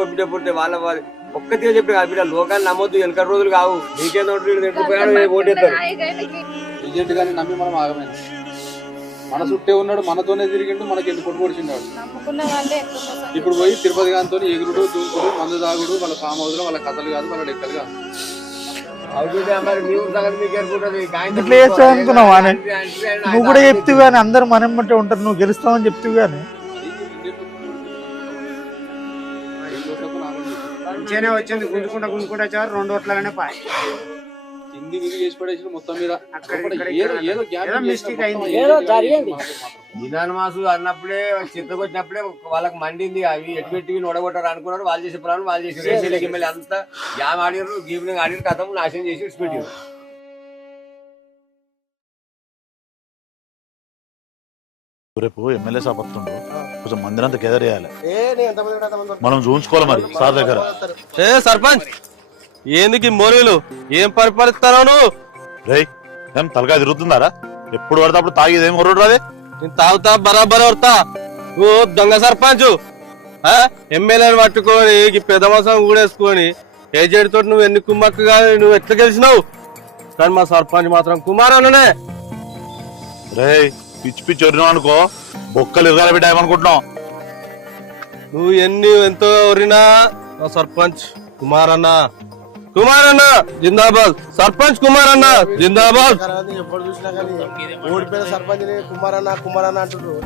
ఇంకో బిడ్డ పుడితే వాళ్ళ ఒక్కతిగా చెప్పి కాదు బిడ్డ లోకాన్ని నమ్మొద్దు వెనక రోజులు కావు నీకేందో ఓటేస్తారు ఏజెంట్ గాని నమ్మి మనం ఆగమైన మన చుట్టే ఉన్నాడు మనతోనే తిరిగిండు మనకి ఎందుకు కొట్టుకొడిచిండాడు ఇప్పుడు పోయి తిరుపతి గానితో ఎగురుడు దూకుడు మందు తాగుడు వాళ్ళ ఫామ్ హౌస్ లో వాళ్ళ కథలు కాదు వాళ్ళ లెక్కలు కాదు ఇట్లా చేస్తావు అనుకున్నావా నువ్వు కూడా చెప్తూ కానీ అందరు మనం బట్టే ఉంటారు నువ్వు గెలుస్తావని చెప్తూ కానీ మంచిగానే వచ్చింది గుంజుకుంటా వచ్చారు 2 ఓట్లనే పాయ్ హిందీ విధి చేసి పడేసి మొత్తం మీద నిదాన మాసు అన్నప్పుడే చిత్తకొచ్చినప్పుడే వాళ్ళకి మండింది అవి ఎటు పెట్టి నొడగొట్టారు అనుకున్నారు వాళ్ళు చేసే ప్రాణం వాళ్ళు చేసి రేసీలకి మళ్ళీ అంతా జామ్ ఆడినారు గీమింగ్ ఆడిన కథం నాశనం చేసి విడిచిపెట్టారు రేపు ఎమ్మెల్యే సభ వస్తుండు కొంచెం మందిరం అంతా గెదర్ చేయాలి మనం చూసుకోవాలి మరి సార్ దగ్గర సర్పంచ్ ఏందుకు మోరీలు ఏం పరిపాలిస్తావు నువ్వు రేయ్ ఏం తలగా తిరుగుతున్నారా ఎప్పుడు పడితే అప్పుడు తాగేది ఏం కొరడు రాదే నేను తాగుతా బరాబర్ వడతా నువ్వు దొంగ సర్పంచ్ ఎమ్మెల్యేని పట్టుకొని పెద్ద మాసం కూడేసుకొని ఏజెంట్ తోటి నువ్వు ఎన్ని కుమ్మక్కు కాదు నువ్వు ఎట్లా గెలిచినావు కానీ మా సర్పంచ్ మాత్రం కుమారనే రేయ్ పిచ్చి పిచ్చి వరినావు అనుకో బొక్కలు ఎరగాలి బిడ్డ ఏమనుకుంటున్నావు నువ్వు ఎంతో వరినా మా సర్పంచ్ కుమారన్న జిందాబాద్ సర్పంచ్ కుమారన్న జిందాబాద్ ఎప్పుడు చూసినా కానీ ఓడిపోయిన సర్పంచ్ కుమారన్న అంటున్నారు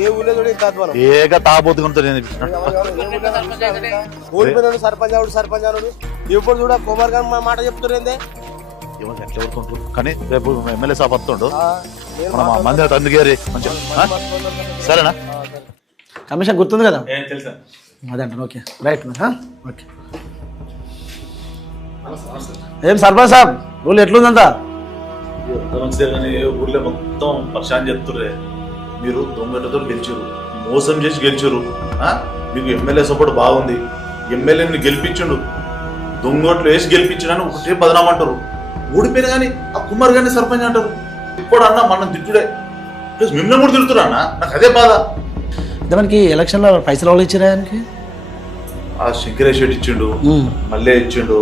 ఏ ఊళ్ళో కూడా ఏక తాబోతుకుంటా ఓడిపోయిన సర్పంచ్ అనుడు ఎప్పుడు చూడ కుమార్ గారు మాట చెప్తున్నారు ఎట్లా ఊరుకుంటారు కానీ రేపు ఎమ్మెల్యే సభ వస్తుండు మనం మందిరం అందుకే మంచిగా సరేనా కమిషన్ గుర్తుంది కదా అదే అంటాను ఓకే రైట్ ఓకే ఏం సర్పంచ్ సాబ్ ఊళ్ళో ఎట్లుందంతా మంచిదే కానీ ఊర్లో మొత్తం పరిశాన్ చెప్తుర్రే మీరు దొంగతో గెలిచారు మోసం చేసి గెలిచారు మీకు ఎమ్మెల్యే సపోర్ట్ బాగుంది ఎమ్మెల్యేని గెలిపించుండు దొంగోట్లు వేసి గెలిపించడని ఒకటే బదనాం అంటారు ఓడిపోయిన కానీ ఆ కుమార్ గారిని సర్పంచ్ అంటారు ఇప్పుడు అన్న మనం తిట్టుడే ప్లస్ మిమ్మల్ని కూడా తిడుతురా అన్న నాకు అదే బాధ మనకి ఎలక్షన్ లో పైసలు వాళ్ళు ఇచ్చారా ఆయనకి ఆ శంకరేష్ రెడ్డి ఇచ్చిండు మల్లె ఇచ్చిండు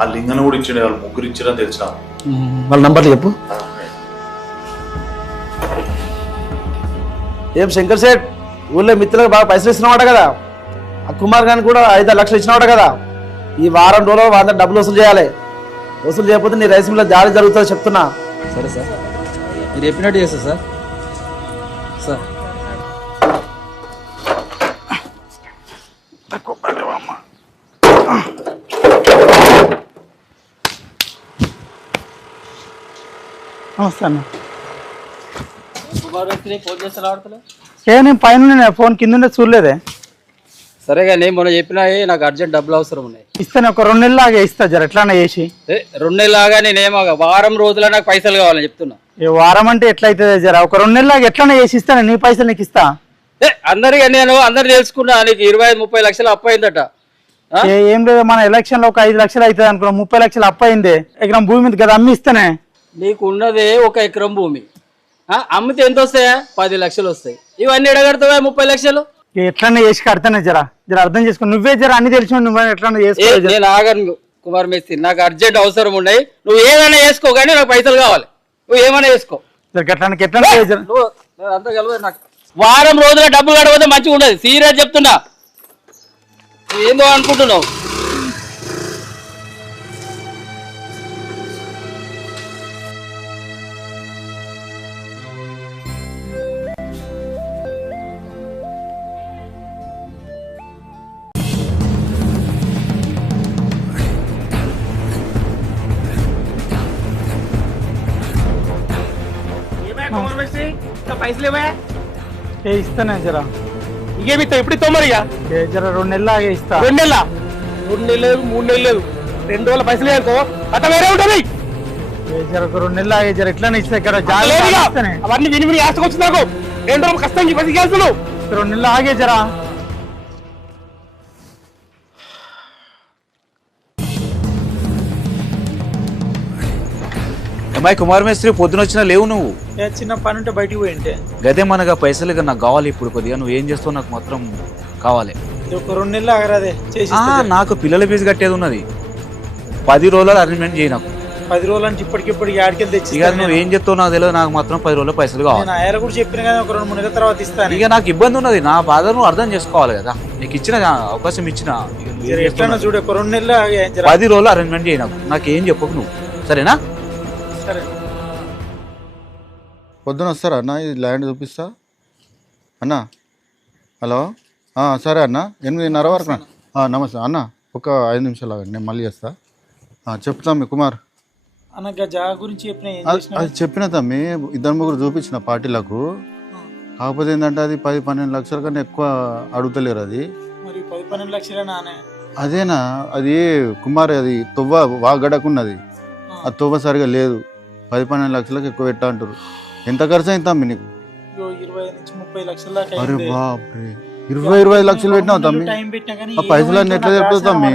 ఆ లింగన కూడా ఇచ్చిండు వాళ్ళు ముగ్గురు ఇచ్చారని తెలిసిన వాళ్ళ నంబర్లు చెప్పు ఏం శంకర్ సేట్ ఊళ్ళో మిత్రులకు బాగా పైసలు ఇస్తున్నావాట కదా ఆ కుమార్ గారిని కూడా 5 లక్షలు ఇచ్చినావాట కదా ఈ వారం రోజులు వాళ్ళ డబ్బులు వసూలు చేయాలి వసూలు చేయకపోతే నీ రైస్ మిల్లో దాడి జరుగుతుందో చెప్తున్నా సరే సార్ మీరు చెప్పినట్టు చేస్తా సార్ సార్ నమస్తే అన్న నేను పైన ఫోన్ కింద చూడలేదే సరే కానీ మొన్న చెప్పినా నాకు అర్జెంట్ డబ్బులు అవసరం ఉన్నాయి ఇస్తాను ఒక 2 నెలలు లాగా ఇస్తా జర ఎట్లా చేసి 2 నెలలు లాగా నేనేమో వారం రోజుల నాకు పైసలు కావాలని చెప్తున్నా వారం అంటే ఎట్లయితే జర ఒక 2 నెలలు లాగా ఎట్లా చేసి ఇస్తాను నీ పైసలు నీకు ఇస్తా అందరికీ నేను తెలుసుకున్నా నీకు 25-30 లక్షలు అప్పు అయిందట ఏం లేదు మన ఎలక్షన్ లో ఒక 5 లక్షలు అవుతుంది అనుకున్నా 30 లక్షలు అప్పు అయింది ఎకరం భూమి మీద కదా అమ్మి ఇస్తానే నీకు ఉన్నదే 1 ఎకరం భూమి అమ్మితే ఎంత వస్తాయా 10 లక్షలు వస్తాయి ఇవన్నీ ఎడగడతావా 30 లక్షలు ఎట్లన్నా చేసి కడతానే జర అర్థం చేసుకో నువ్వే జర అన్ని తెలిసి నువ్వు ఎట్లా చేసుకో నేను ఆగను కుమార్ మేస్త్రి నాకు అర్జెంట్ అవసరం ఉన్నాయి నువ్వు ఏదైనా వేసుకో కానీ నాకు పైసలు కావాలి నువ్వు ఏమైనా వేసుకో అంతా కలవదు నాకు వారం రోజుల డబ్బు గడవతే మంచిగా ఉండదు సీరియస్ చెప్తున్నా ఏందో అనుకుంటున్నావు పైసలు ఇస్తానే జర ఇంకేమిస్తా ఇప్పుడు ఇస్తావు మరి జర 2 నెలలు లాగే ఇస్తా 2 నెలల 2 నెలలు లేదు 3 నెలలు లేదు 2 రోజుల పైసలు వేసుకో అట్లా వేరే ఉంటుంది జర ఒక 2 నెలలు లాగే జర ఎట్లా ఇస్తా ఇక్కడ అవన్నీ విని ఆశకొచ్చు నాకు 2 రోజులు కష్టం పైసలు చేస్తున్నావు 2 నెలలు ఆగే జరా అమ్మాయి కుమార్ మేస్త్రి పొద్దున వచ్చినా లేవు నువ్వు చిన్న పని ఉంటే బయటికి పోయింటే గదే మనగా పైసలు నాకు కావాలి ఇప్పుడు కొద్దిగా నువ్వు ఏం చేస్తావు నాకు మాత్రం కావాలి ఒక 2 నెలలు ఆగరాదే చేసి నాకు పిల్లల ఫీజు కట్టేది ఉన్నది. 10 రోజులు అరేంజ్మెంట్ చేయి నాకు. 10 రోజులు అంటే ఇప్పటికిప్పటికి ఆడికెళ్ళి తెచ్చి ఇక నువ్వు ఏం చెప్తావు నాకు తెలియదు. నాకు మాత్రం 10 రోజుల్లో పైసలు కావాలి. నేను ఆయన కూడా చెప్పిన కదా, ఒక 2-3 నెలల తర్వాత ఇస్తాను. ఇక నాకు ఇబ్బంది ఉన్నది. నా బాధ నువ్వు అర్థం చేసుకోవాలి కదా. నీకు ఇచ్చిన అవకాశం ఇచ్చిన ఎట్లా చూడు, ఒక 2 నెలలు 10 రోజులు అరేంజ్మెంట్ చేయి నాకు ఏం చెప్పకు నువ్వు, సరేనా? సరే. పొద్దున వస్తారా అన్న? ఇది ల్యాండ్ చూపిస్తా అన్న. హలో, సరే అన్న, 8:30 వరకు. నమస్తే అన్న, ఒక 5 నిమిషాలు ఆగండి, నేను మళ్ళీ చేస్తా. చెప్తాం మీ కుమార్ అన్న జాగా గురించి చెప్పిన. అది చెప్పిన తమ్మి, 2-3 చూపించిన పార్టీలకు. కాకపోతే ఏంటంటే అది 10-12 లక్షల కన్నా ఎక్కువ అడుగుతలేరు. అది మరి 10-12 లక్షలేనా? అదేనా? అది కుమార్, అది తొవ్వ వాగడకున్నది. ఆ తొవ్వ సరిగా లేదు. 10-12 లక్షలకు ఎక్కువ పెట్టా అంటారు. ఎంత ఖర్చు అయింది తమ్మి నీకు? 20 నుంచి 30 లక్షల దాకా. అరే బాప్రే, 20-25 లక్షలు పెట్టినావు తమ్మి. ఆ పైసలన్నీ ఎట్లా చెప్తావు తమ్మి?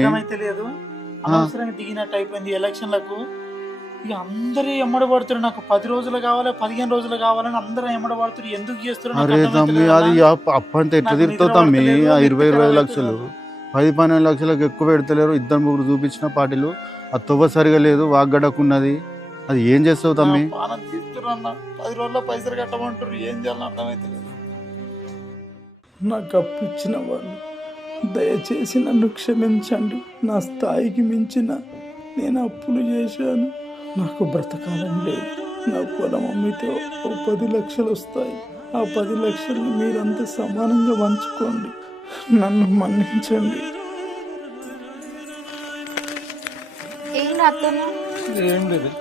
అనవసరంగా దిగినట్టు అయిపోయింది ఎలక్షన్లకు. ఇక అందరూ ఎమ్మడబడుతున్నారు. నాకు 10 రోజులు కావాలి, 15 రోజులు కావాలని అందరూ ఎమ్మడబడుతున్నారు. ఎందుకు చేస్తున్నారు? అరే తమ్మి, అది అప్పంతా ఎట్లా తిరుగుతావు తమ్మి? ఆ 20-25 లక్షలు 10-12 లక్షలకు ఎక్కువ పెడతలేరు. 2-3 చూపించిన పార్టీలు. ఆ తొవ్వ సరిగా లేదు, వాగ్గడకున్నది. అది ఏం చేస్తావు తమ్మి? 10 రోజుల్లో పైసలు కట్టమంటారు. ఏం చేయాలని అర్థమైతే లేదు. నాకు అప్పు ఇచ్చిన వాళ్ళు దయచేసి నన్ను క్షమించండి. నా స్థాయికి మించిన నేను అప్పులు చేశాను. నాకు బ్రతకాలని లేదు. నా పొలం అమ్మితే 10 లక్షలు వస్తాయి. ఆ 10 లక్షల్ని మీరంతా సమానంగా పంచుకోండి. నన్ను మన్నించండి. ఏం రాత్తున్నా? ఏం లేదు.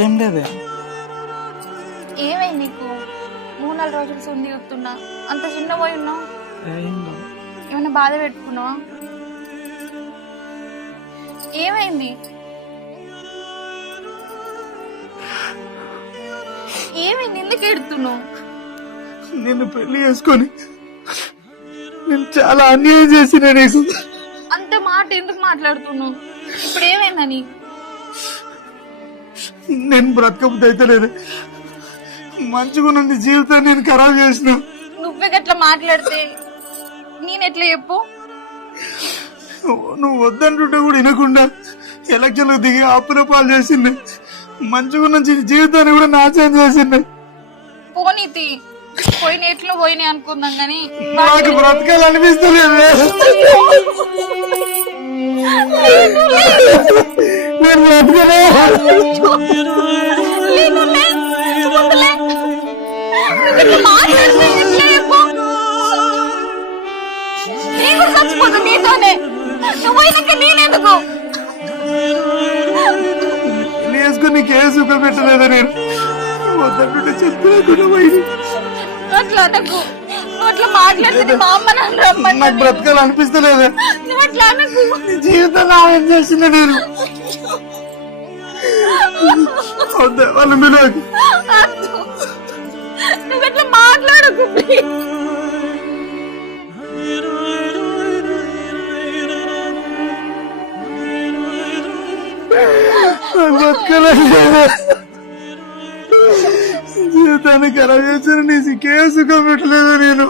ఏం లేదు. ఏమైంది నీకు? 3-4 రోజులు సుంది చెప్తున్నా, అంత చిన్న పోయి ఉన్నావు. ఏమైనా బాధ పెట్టుకున్నావా? ఏమైంది? ఎందుకు ఎడుతున్నావు? నిన్ను పెళ్లి చేసుకొని నేను చాలా అన్యాయం చేసిన నీకు. అంత మాట ఎందుకు మాట్లాడుతున్నావు? ఇప్పుడు ఏమైందని? నేను బ్రతకబుద్ధి అయితే లేదు. మంచిగా ఉన్న జీవితాన్ని నేను ఖరాబ్ చేసిన. నువ్వే గట్లా మాట్లాడితే నేనెట్లా చెప్పు? నువ్వు వద్దంటుంటే కూడా వినకుండా ఎలక్షన్లకు దిగి అప్పుల పాలు చేసింది. మంచిగా ఉన్న జీవితాన్ని కూడా నాశనం చేసింది. పోనీతి పోయిన ఎట్లు పోయినాయి అనుకుందాం కానీ నాకు బ్రతకాలనిపిస్తలేదు. నేను బ్రతకలే. చచ్చిపోతా నీతోనే. నువ్వు నేనెందుకు వేసుకుని నీకు ఏ సుఖం పెట్టలేదా? నేను వద్దంటుంటే చెప్పలేకుండా పోయింది. అట్లా అనకు. నువ్వు అట్లా మాట్లాడితే మా అమ్మ నన్ను రమ్మని. నాకు బ్రతకాలనిపిస్తలేదు. నువ్వు అట్లా అనకు. జీవితం ఏం చేసిన నేను వద్దా వాళ్ళు పిలవకు. నువ్వు అట్లా మాట్లాడకు. బతకలేదు. జీవితాన్ని ఖరాబ్ చేసిన నీకే సుఖం పెట్టలేదు. నేను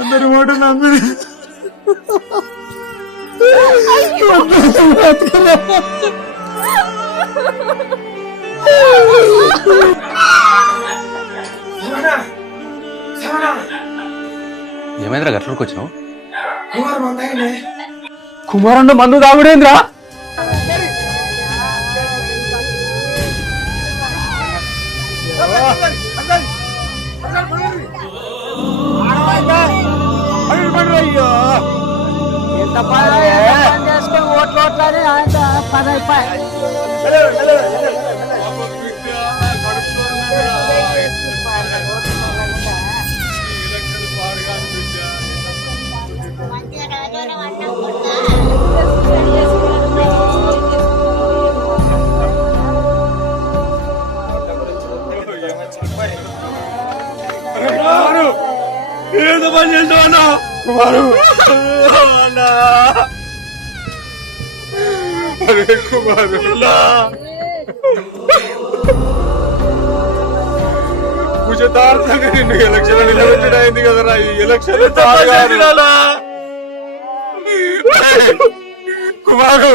అందరి మాట నమ్మి ఏమైందిరా గట్లకి వచ్చినావు? కుమారుడు మందు తాగుడేంద్రా? అయ్యో ఎంత పని చేసుకొని ఓట్లోట్లని పని అయిపోయి. ఏదో పని చేసావన్నా కుమారు? అరే కుమారు పూజ తమాషా నిన్ను ఎలక్షన్ నిలబెట్టిన అయింది కదరా ఈ ఎలక్షన్ కుమారు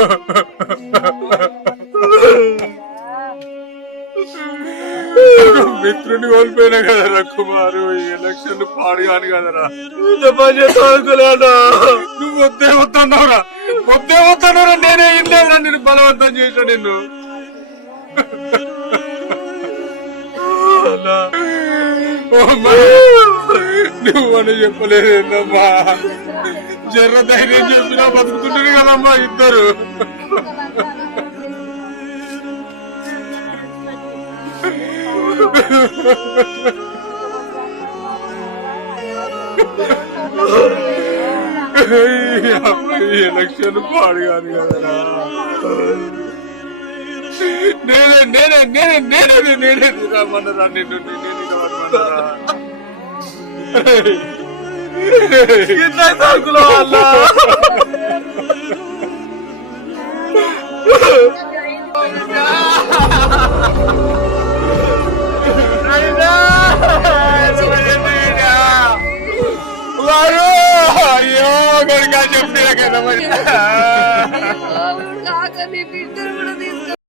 మిత్రుని కోల్పోయినా కదరా కుమారు ఈ ఎలక్షన్ పాడు కాని కదరా నువ్వు వద్దే వద్దన్నావురా నేనే ఇల్లేదురా నేను బలవంతం చేసా నిన్ను నువ్వని చెప్పలేదమ్మా జర్ర ధైర్యం చెప్పినా బతుకుతుంటారు కదమ్మా ఇద్దరు ఎలక్షన్ పాడు కాదు కదరా నేనే రమ్మన్నారా నిన్ను నేనే రమ్మన్నారా అయ్యో కొడుకా చెప్పినా కదా మరి